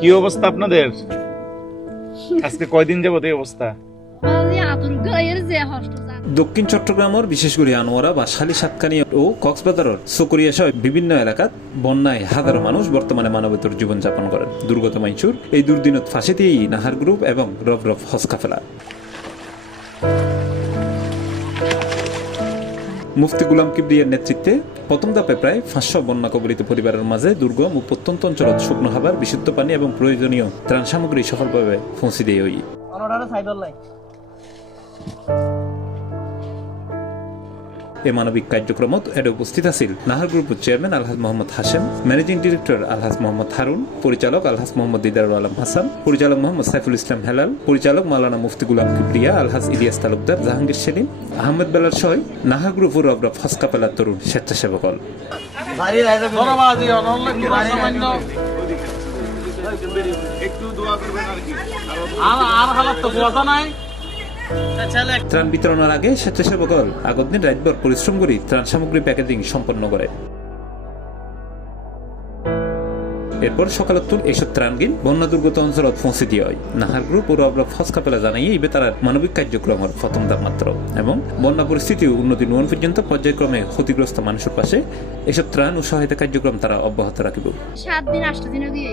কি অবস্থা আপনাদের? আজকে কয়দিন যাবত এই অবস্থা? দক্ষিণ চট্টগ্রামের বিশেষ করে আনোয়ারা বা শালি সাতকানি ও কক্সবাজারের চকরিয়া সহ বিভিন্ন এলাকাত বন্যায় হাজারো মানুষ বর্তমানে মানবেতর জীবনযাপন করেন। দুর্গত মাইচুর এই দুর্দিনত ফাঁসিতেই নাহার গ্রুপ এবং রব রব হস্কা ফেলা। মুফতি গুলাম কিবরিয়ার নেতৃত্বে প্রথম ধাপে প্রায় 500 বন্যা কবলিত পরিবারের মাঝে দুর্গম ও প্রত্যন্ত অঞ্চলত শুকনো খাবার, বিশুদ্ধ পানি এবং প্রয়োজনীয় ত্রাণ সামগ্রী সফলভাবে পৌঁছে দিয়ে ওই এ মানবিক কার্যক্রমত এতে উপস্থিত আছিল নাহার গ্রুপের চেয়ারম্যান আলহাজ মোহাম্মদ হাশেম, ম্যানেজিং ডিরেক্টর আলহাজ মোহাম্মদ হারুন, পরিচালক আলহাজ মোহাম্মদ দিদারুল আলম হাসান, পরিচালক মোহাম্মদ সাইফুল ইসলাম হেলাল, পরিচালক মাওলানা মুফতি গুলাম কিবরিয়া, আলহাজ ইলিয়াস তালুকদার, জাহাঙ্গীর সেলিম, আহমেদ বেলার সহ নাহার গ্রুপের রব রব হস্কা ফেলার তরুণ স্বেচ্ছাসেবক। ত্রাণ বিতরণের আগে স্বেচ্ছাসেবক আগত দিন রাতভর পরিশ্রম করে ত্রাণ সামগ্রী প্যাকেজিং সম্পন্ন করে। এরপর সকালতুল এসব ত্রাণগিন বন্যা দুর্গত অঞ্চলত পৌঁছে দিয়ে হয়। নাহার গ্রুপ ও রব রব হস্কা ফেলা জানাই এই বেতার মানবিক কার্যক্রমের প্রথম ধাপ মাত্র এবং বন্যা পরিস্থিতি উন্নতি নন পর্যন্ত পর্যায়ক্রমে ক্ষতিগ্রস্ত মানুষের পাশে এসব ত্রাণ ও সহায়তা কার্যক্রম তারা অব্যাহত রাখিব। 7 দিন 8 দিন দিয়ে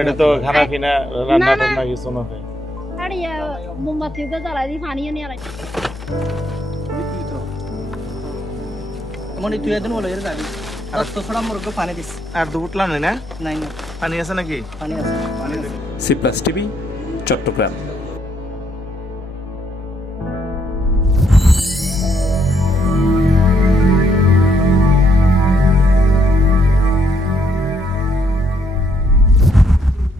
এটা তো খানা পিনা রান্না টান্না কিছু না। আরে মোমবাতি দিয়ে জ্বালাই দিয়ে পানি নিয়ে আলাই মনে তুই একদিন বলে যাবি আর তো ছড়া মুরগো পানি দিস আর দুপুটলা নাই না? নাই না পানি আছে নাকি? পানি আছে সি প্লাস টিভি, চট্টগ্রাম।